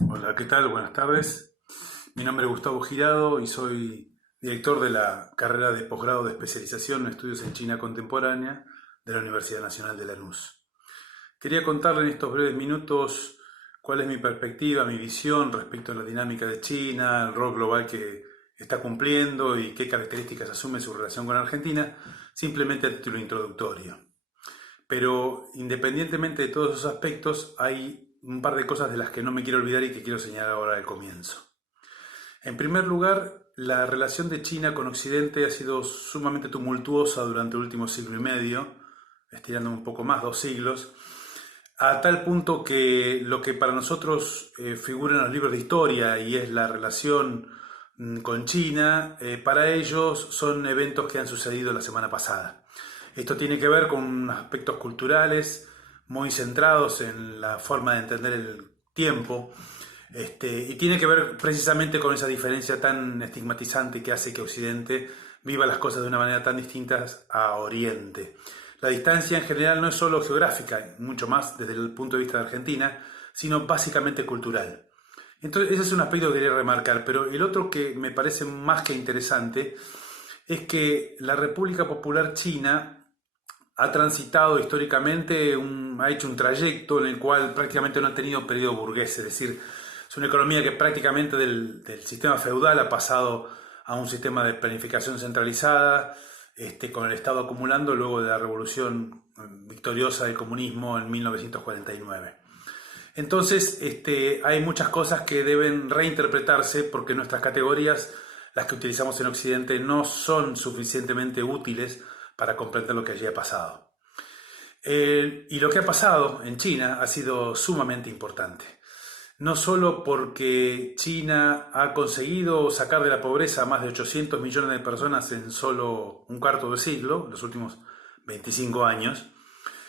Hola, ¿qué tal? Buenas tardes. Mi nombre es Gustavo Girado y soy director de la carrera de posgrado de especialización en estudios en China contemporánea de la Universidad Nacional de Lanús. Quería contarle en estos breves minutos cuál es mi perspectiva, mi visión respecto a la dinámica de China, el rol global que está cumpliendo y qué características asume su relación con Argentina, simplemente a título introductorio. Pero independientemente de todos esos aspectos, hay un par de cosas de las que no me quiero olvidar y que quiero señalar ahora al comienzo. En primer lugar, la relación de China con Occidente ha sido sumamente tumultuosa durante el último siglo y medio, estirando un poco más, 2 siglos, a tal punto que lo que para nosotros figura en los libros de historia y es la relación con China, para ellos son eventos que han sucedido la semana pasada. Esto tiene que ver con aspectos culturales muy centrados en la forma de entender el tiempo, y tiene que ver precisamente con esa diferencia tan estigmatizante que hace que Occidente viva las cosas de una manera tan distinta a Oriente. La distancia en general no es solo geográfica, mucho más desde el punto de vista de Argentina, sino básicamente cultural. Entonces, ese es un aspecto que quería remarcar, pero el otro que me parece más que interesante es que la República Popular China ha transitado históricamente, ha hecho un trayecto en el cual prácticamente no ha tenido periodo burgués, es decir, es una economía que prácticamente del sistema feudal ha pasado a un sistema de planificación centralizada, con el Estado acumulando luego de la revolución victoriosa del comunismo en 1949. Entonces, hay muchas cosas que deben reinterpretarse porque nuestras categorías, las que utilizamos en Occidente, no son suficientemente útiles para comprender lo que allí ha pasado. Y lo que ha pasado en China ha sido sumamente importante. No solo porque China ha conseguido sacar de la pobreza a más de 800 millones de personas en solo un cuarto de siglo, los últimos 25 años,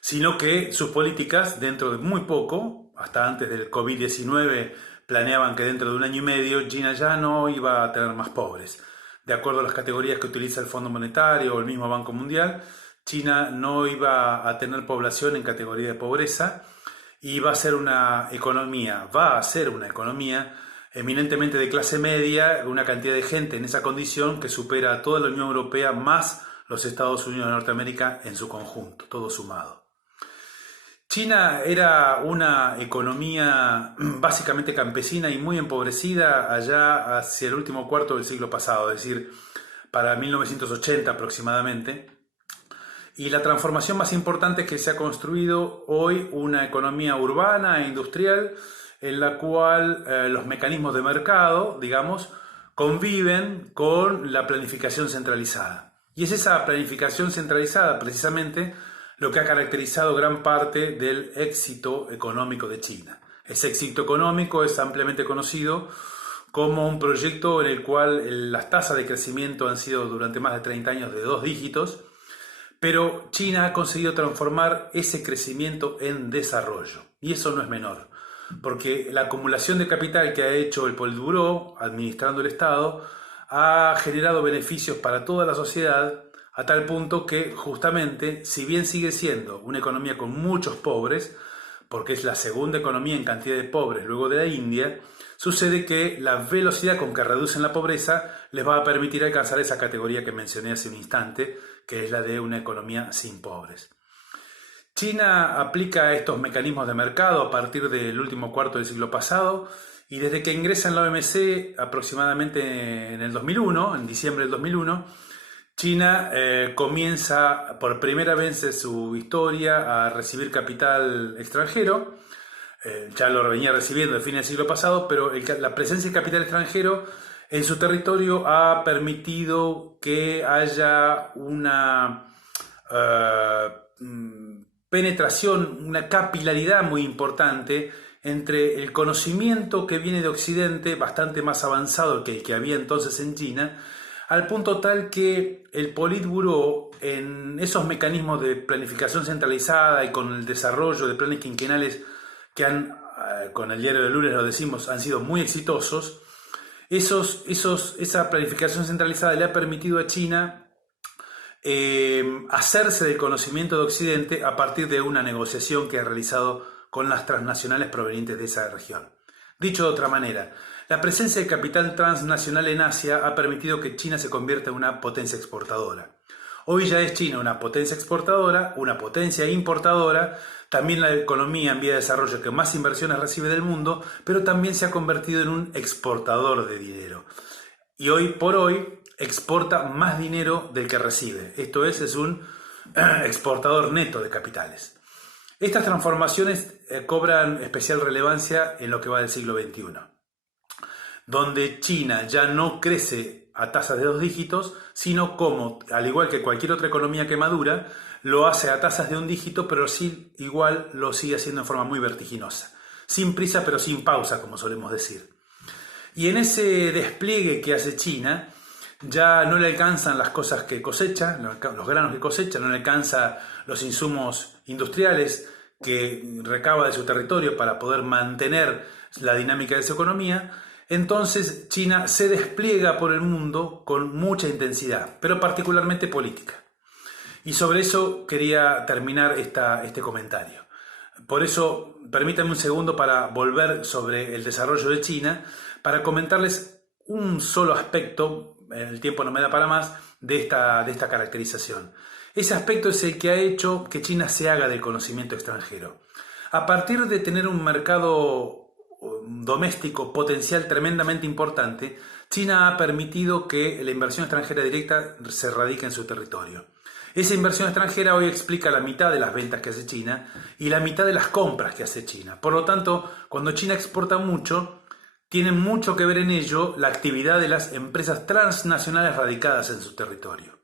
sino que sus políticas, dentro de muy poco, hasta antes del COVID-19, planeaban que dentro de un año y medio China ya no iba a tener más pobres. De acuerdo a las categorías que utiliza el Fondo Monetario o el mismo Banco Mundial, China no iba a tener población en categoría de pobreza y va a ser una economía eminentemente de clase media, una cantidad de gente en esa condición que supera a toda la Unión Europea más los Estados Unidos de Norteamérica en su conjunto, todo sumado. China era una economía básicamente campesina y muy empobrecida allá hacia el último cuarto del siglo pasado, es decir, para 1980 aproximadamente. Y la transformación más importante es que se ha construido hoy una economía urbana e industrial en la cual los mecanismos de mercado, digamos, conviven con la planificación centralizada. Y es esa planificación centralizada precisamente lo que ha caracterizado gran parte del éxito económico de China. Ese éxito económico es ampliamente conocido como un proyecto en el cual las tasas de crecimiento han sido durante más de 30 años de 2 dígitos, pero China ha conseguido transformar ese crecimiento en desarrollo. Y eso no es menor, porque la acumulación de capital que ha hecho el Politburó, administrando el Estado, ha generado beneficios para toda la sociedad, a tal punto que justamente, si bien sigue siendo una economía con muchos pobres, porque es la segunda economía en cantidad de pobres luego de la India, sucede que la velocidad con que reducen la pobreza les va a permitir alcanzar esa categoría que mencioné hace un instante, que es la de una economía sin pobres. China aplica estos mecanismos de mercado a partir del último cuarto del siglo pasado y desde que ingresa en la OMC aproximadamente en el 2001, en diciembre del 2001, China comienza por primera vez en su historia a recibir capital extranjero. Ya lo venía recibiendo el fin del siglo pasado, pero la presencia de capital extranjero en su territorio ha permitido que haya una penetración, una capilaridad muy importante entre el conocimiento que viene de Occidente, bastante más avanzado que el que había entonces en China, al punto tal que el Politburó, en esos mecanismos de planificación centralizada y con el desarrollo de planes quinquenales que con el diario de lunes lo decimos, han sido muy exitosos, esa planificación centralizada le ha permitido a China hacerse del conocimiento de Occidente a partir de una negociación que ha realizado con las transnacionales provenientes de esa región. Dicho de otra manera, la presencia de capital transnacional en Asia ha permitido que China se convierta en una potencia exportadora. Hoy ya es China una potencia exportadora, una potencia importadora, también la economía en vía de desarrollo que más inversiones recibe del mundo, pero también se ha convertido en un exportador de dinero. Y hoy por hoy exporta más dinero del que recibe. Esto es un exportador neto de capitales. Estas transformaciones cobran especial relevancia en lo que va del siglo XXI, donde China ya no crece a tasas de 2 dígitos, sino como, al igual que cualquier otra economía que madura, lo hace a tasas de 1 dígito, pero sí, igual lo sigue haciendo en forma muy vertiginosa. Sin prisa, pero sin pausa, como solemos decir. Y en ese despliegue que hace China, ya no le alcanzan las cosas que cosecha, los granos que cosecha, no le alcanza los insumos industriales que recaba de su territorio para poder mantener la dinámica de su economía. Entonces China se despliega por el mundo con mucha intensidad, pero particularmente política. Y sobre eso quería terminar este comentario. Por eso, permítanme un segundo para volver sobre el desarrollo de China, para comentarles un solo aspecto, el tiempo no me da para más, de esta caracterización. Ese aspecto es el que ha hecho que China se haga del conocimiento extranjero. A partir de tener un mercado doméstico potencial tremendamente importante, China ha permitido que la inversión extranjera directa se radique en su territorio. Esa inversión extranjera hoy explica la mitad de las ventas que hace China y la mitad de las compras que hace China. Por lo tanto, cuando China exporta mucho, tiene mucho que ver en ello la actividad de las empresas transnacionales radicadas en su territorio.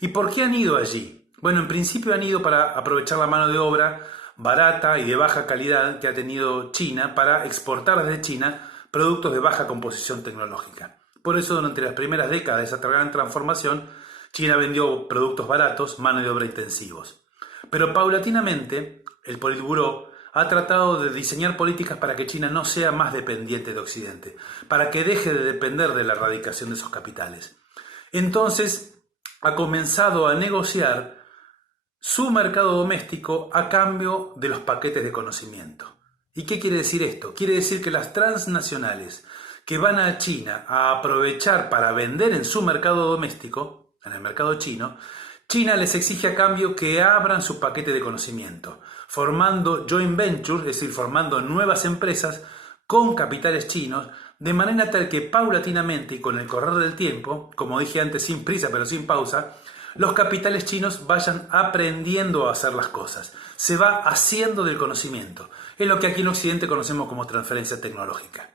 ¿Y por qué han ido allí? Bueno, en principio han ido para aprovechar la mano de obra barata y de baja calidad que ha tenido China para exportar desde China productos de baja composición tecnológica. Por eso, durante las primeras décadas de esa gran transformación, China vendió productos baratos, mano de obra intensivos. Pero paulatinamente, el Politburó ha tratado de diseñar políticas para que China no sea más dependiente de Occidente, para que deje de depender de la erradicación de esos capitales. Entonces, ha comenzado a negociar su mercado doméstico a cambio de los paquetes de conocimiento. ¿Y qué quiere decir esto? Quiere decir que las transnacionales que van a China a aprovechar para vender en su mercado doméstico, en el mercado chino, China les exige a cambio que abran su paquete de conocimiento, formando joint ventures, es decir, formando nuevas empresas con capitales chinos, de manera tal que paulatinamente y con el correr del tiempo, como dije antes, sin prisa pero sin pausa, los capitales chinos vayan aprendiendo a hacer las cosas. Se va haciendo del conocimiento. Es lo que aquí en Occidente conocemos como transferencia tecnológica.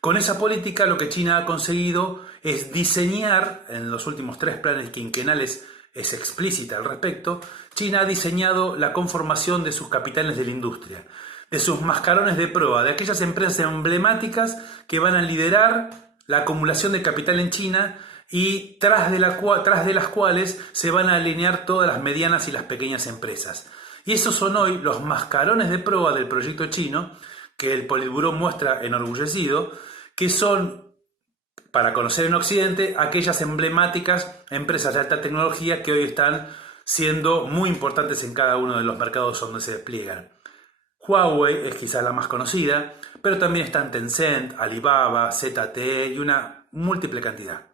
Con esa política lo que China ha conseguido es diseñar, en los últimos 3 planes quinquenales es explícita al respecto, China ha diseñado la conformación de sus capitales de la industria, de sus mascarones de proa, de aquellas empresas emblemáticas que van a liderar la acumulación de capital en China y tras de las cuales se van a alinear todas las medianas y las pequeñas empresas. Y esos son hoy los mascarones de proa del proyecto chino que el Politburó muestra enorgullecido, que son, para conocer en Occidente, aquellas emblemáticas empresas de alta tecnología que hoy están siendo muy importantes en cada uno de los mercados donde se despliegan. Huawei es quizás la más conocida, pero también están Tencent, Alibaba, ZTE y una múltiple cantidad.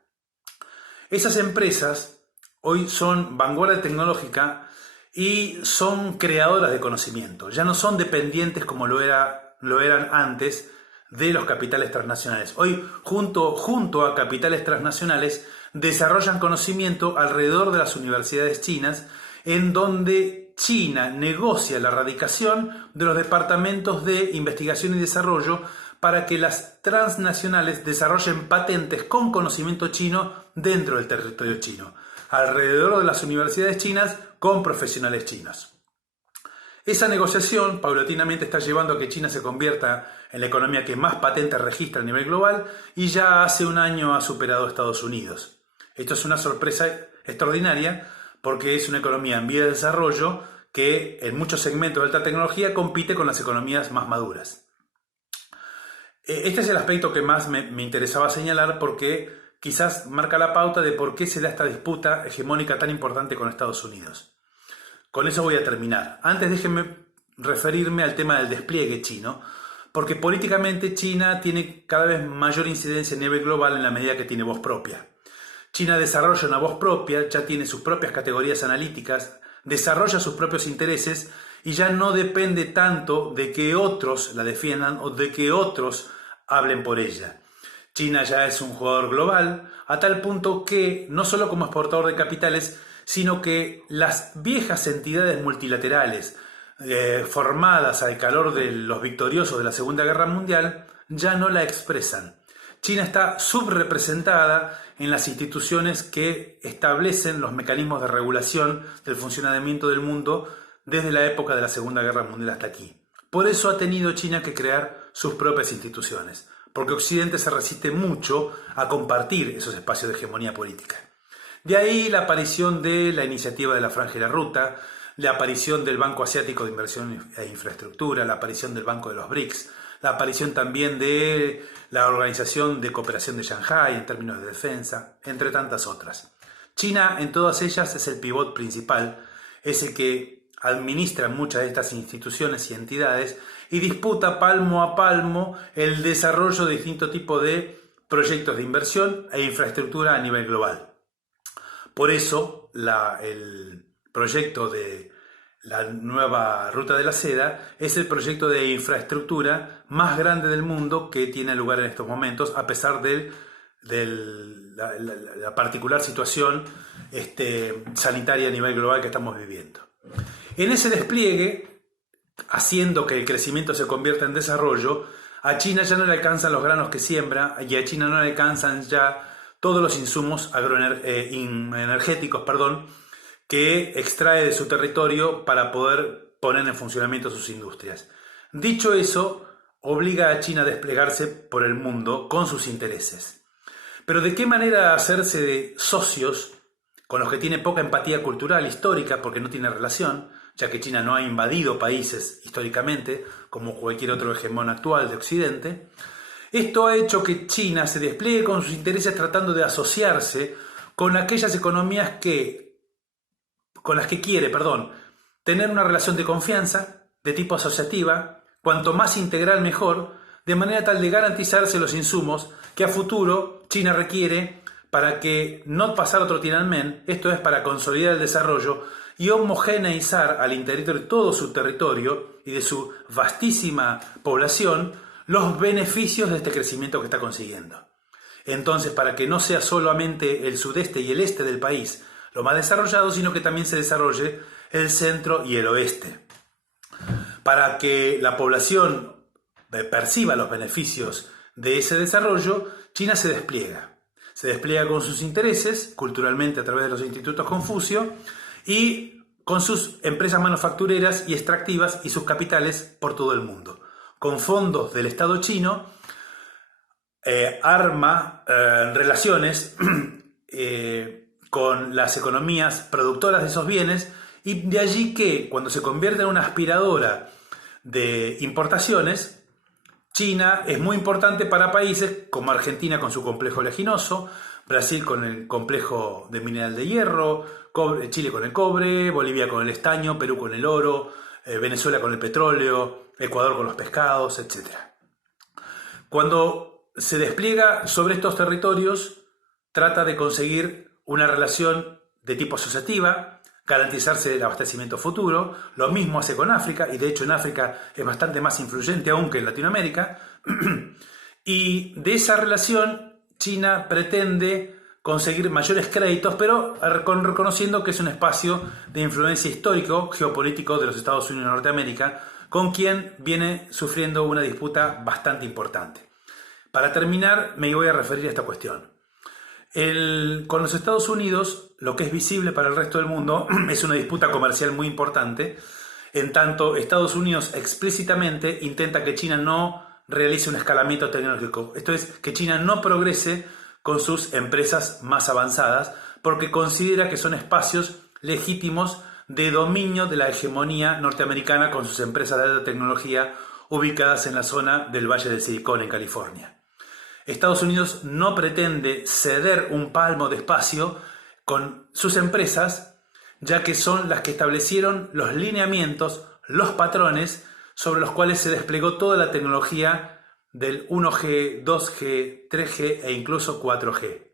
Esas empresas hoy son vanguardia tecnológica y son creadoras de conocimiento. Ya no son dependientes como lo eran antes de los capitales transnacionales. Hoy, junto a capitales transnacionales, desarrollan conocimiento alrededor de las universidades chinas, en donde China negocia la erradicación de los departamentos de investigación y desarrollo para que las transnacionales desarrollen patentes con conocimiento chino dentro del territorio chino, alrededor de las universidades chinas con profesionales chinos. Esa negociación paulatinamente está llevando a que China se convierta en la economía que más patentes registra a nivel global y ya hace un año ha superado a Estados Unidos. Esto es una sorpresa extraordinaria porque es una economía en vía de desarrollo que en muchos segmentos de alta tecnología compite con las economías más maduras. Este es el aspecto que más me interesaba señalar porque quizás marca la pauta de por qué se da esta disputa hegemónica tan importante con Estados Unidos. Con eso voy a terminar. Antes déjenme referirme al tema del despliegue chino, porque políticamente China tiene cada vez mayor incidencia a nivel global en la medida que tiene voz propia. China desarrolla una voz propia, ya tiene sus propias categorías analíticas, desarrolla sus propios intereses y ya no depende tanto de que otros la defiendan o de que otros hablen por ella. China ya es un jugador global, a tal punto que, no solo como exportador de capitales, sino que las viejas entidades multilaterales formadas al calor de los victoriosos de la Segunda Guerra Mundial ya no la expresan. China está subrepresentada en las instituciones que establecen los mecanismos de regulación del funcionamiento del mundo desde la época de la Segunda Guerra Mundial hasta aquí. Por eso ha tenido China que crear sus propias instituciones, porque Occidente se resiste mucho a compartir esos espacios de hegemonía política. De ahí la aparición de la iniciativa de la Franja y la Ruta, la aparición del Banco Asiático de Inversión e Infraestructura, la aparición del Banco de los BRICS, la aparición también de la Organización de Cooperación de Shanghái en términos de defensa, entre tantas otras. China en todas ellas es el pivot principal, es el que administra muchas de estas instituciones y entidades y disputa palmo a palmo el desarrollo de distintos tipos de proyectos de inversión e infraestructura a nivel global. Por eso el proyecto de la nueva Ruta de la Seda es el proyecto de infraestructura más grande del mundo que tiene lugar en estos momentos, a pesar de la particular situación sanitaria a nivel global que estamos viviendo. En ese despliegue, haciendo que el crecimiento se convierta en desarrollo, a China ya no le alcanzan los granos que siembra y a China no le alcanzan ya todos los insumos energéticos que extrae de su territorio para poder poner en funcionamiento sus industrias. Dicho eso, obliga a China a desplegarse por el mundo con sus intereses. Pero ¿de qué manera hacerse de socios con los que tiene poca empatía cultural, histórica, porque no tiene relación, ya que China no ha invadido países históricamente, como cualquier otro hegemón actual de Occidente? Esto ha hecho que China se despliegue con sus intereses tratando de asociarse con aquellas economías con las que quiere tener una relación de confianza, de tipo asociativa, cuanto más integral mejor, de manera tal de garantizarse los insumos que a futuro China requiere para que no pasar otro Tiananmen, esto es para consolidar el desarrollo y homogeneizar al interior de todo su territorio y de su vastísima población los beneficios de este crecimiento que está consiguiendo. Entonces, para que no sea solamente el sudeste y el este del país lo más desarrollado, sino que también se desarrolle el centro y el oeste. Para que la población perciba los beneficios de ese desarrollo, China se despliega. Se despliega con sus intereses, culturalmente a través de los institutos Confucio, y con sus empresas manufactureras y extractivas y sus capitales por todo el mundo. Con fondos del Estado chino, arma relaciones con las economías productoras de esos bienes, y de allí que cuando se convierte en una aspiradora de importaciones, China es muy importante para países como Argentina con su complejo oleaginoso, Brasil con el complejo de mineral de hierro, Chile con el cobre, Bolivia con el estaño, Perú con el oro, Venezuela con el petróleo, Ecuador con los pescados, etc. Cuando se despliega sobre estos territorios, trata de conseguir una relación de tipo asociativa, garantizarse el abastecimiento futuro. Lo mismo hace con África, y de hecho en África es bastante más influyente aún que en Latinoamérica. Y de esa relación China pretende conseguir mayores créditos, pero reconociendo que es un espacio de influencia histórico, geopolítico de los Estados Unidos de Norteamérica, con quien viene sufriendo una disputa bastante importante. Para terminar, me voy a referir a esta cuestión. Con los Estados Unidos, lo que es visible para el resto del mundo es una disputa comercial muy importante, en tanto Estados Unidos explícitamente intenta que China no realice un escalamiento tecnológico, esto es, que China no progrese con sus empresas más avanzadas, porque considera que son espacios legítimos de dominio de la hegemonía norteamericana con sus empresas de alta tecnología ubicadas en la zona del Valle del Silicón en California. Estados Unidos no pretende ceder un palmo de espacio con sus empresas, ya que son las que establecieron los lineamientos, los patrones sobre los cuales se desplegó toda la tecnología del 1G, 2G, 3G e incluso 4G.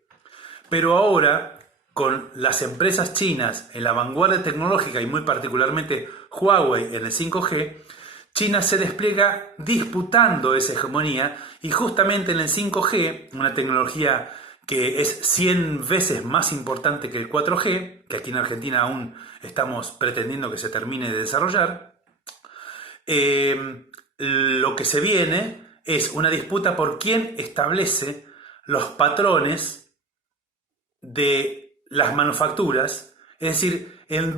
Pero ahora, con las empresas chinas en la vanguardia tecnológica y muy particularmente Huawei en el 5G, China se despliega disputando esa hegemonía y justamente en el 5G, una tecnología que es 100 veces más importante que el 4G, que aquí en Argentina aún estamos pretendiendo que se termine de desarrollar, lo que se viene es una disputa por quién establece los patrones de las manufacturas, es decir, en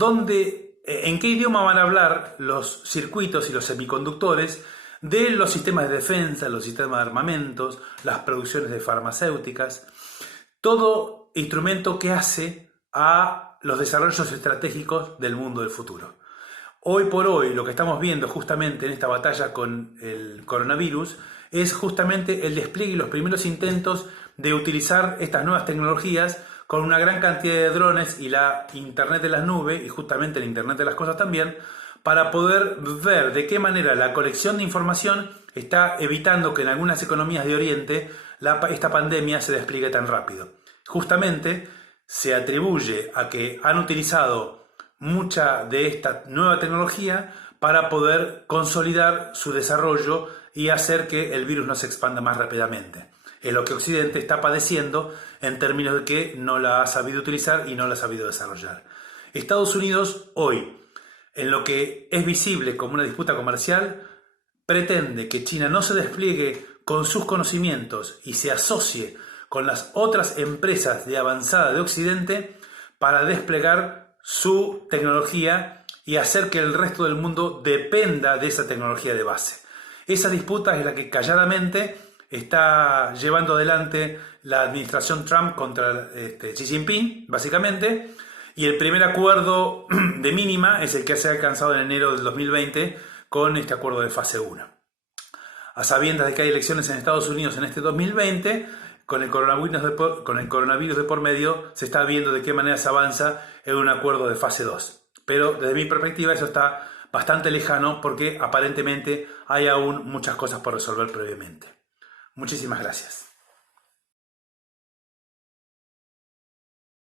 qué idioma van a hablar los circuitos y los semiconductores de los sistemas de defensa, los sistemas de armamentos, las producciones de farmacéuticas, todo instrumento que hace a los desarrollos estratégicos del mundo del futuro. Hoy por hoy lo que estamos viendo justamente en esta batalla con el coronavirus es justamente el despliegue y los primeros intentos de utilizar estas nuevas tecnologías con una gran cantidad de drones y la Internet de las nubes y justamente el Internet de las cosas también, para poder ver de qué manera la colección de información está evitando que en algunas economías de Oriente esta pandemia se despliegue tan rápido. Justamente se atribuye a que han utilizado mucha de esta nueva tecnología para poder consolidar su desarrollo y hacer que el virus no se expanda más rápidamente. Es lo que Occidente está padeciendo en términos de que no la ha sabido utilizar y no la ha sabido desarrollar. Estados Unidos hoy, en lo que es visible como una disputa comercial, pretende que China no se despliegue con sus conocimientos y se asocie con las otras empresas de avanzada de Occidente para desplegar su tecnología y hacer que el resto del mundo dependa de esa tecnología de base. Esa disputa es la que calladamente está llevando adelante la administración Trump contra Xi Jinping, básicamente, y el primer acuerdo de mínima es el que se ha alcanzado en enero del 2020 con este acuerdo de fase 1. A sabiendas de que hay elecciones en Estados Unidos en este 2020, con el coronavirus de por medio, se está viendo de qué manera se avanza en un acuerdo de fase 2. Pero desde mi perspectiva eso está bastante lejano porque aparentemente hay aún muchas cosas por resolver previamente. Muchísimas gracias.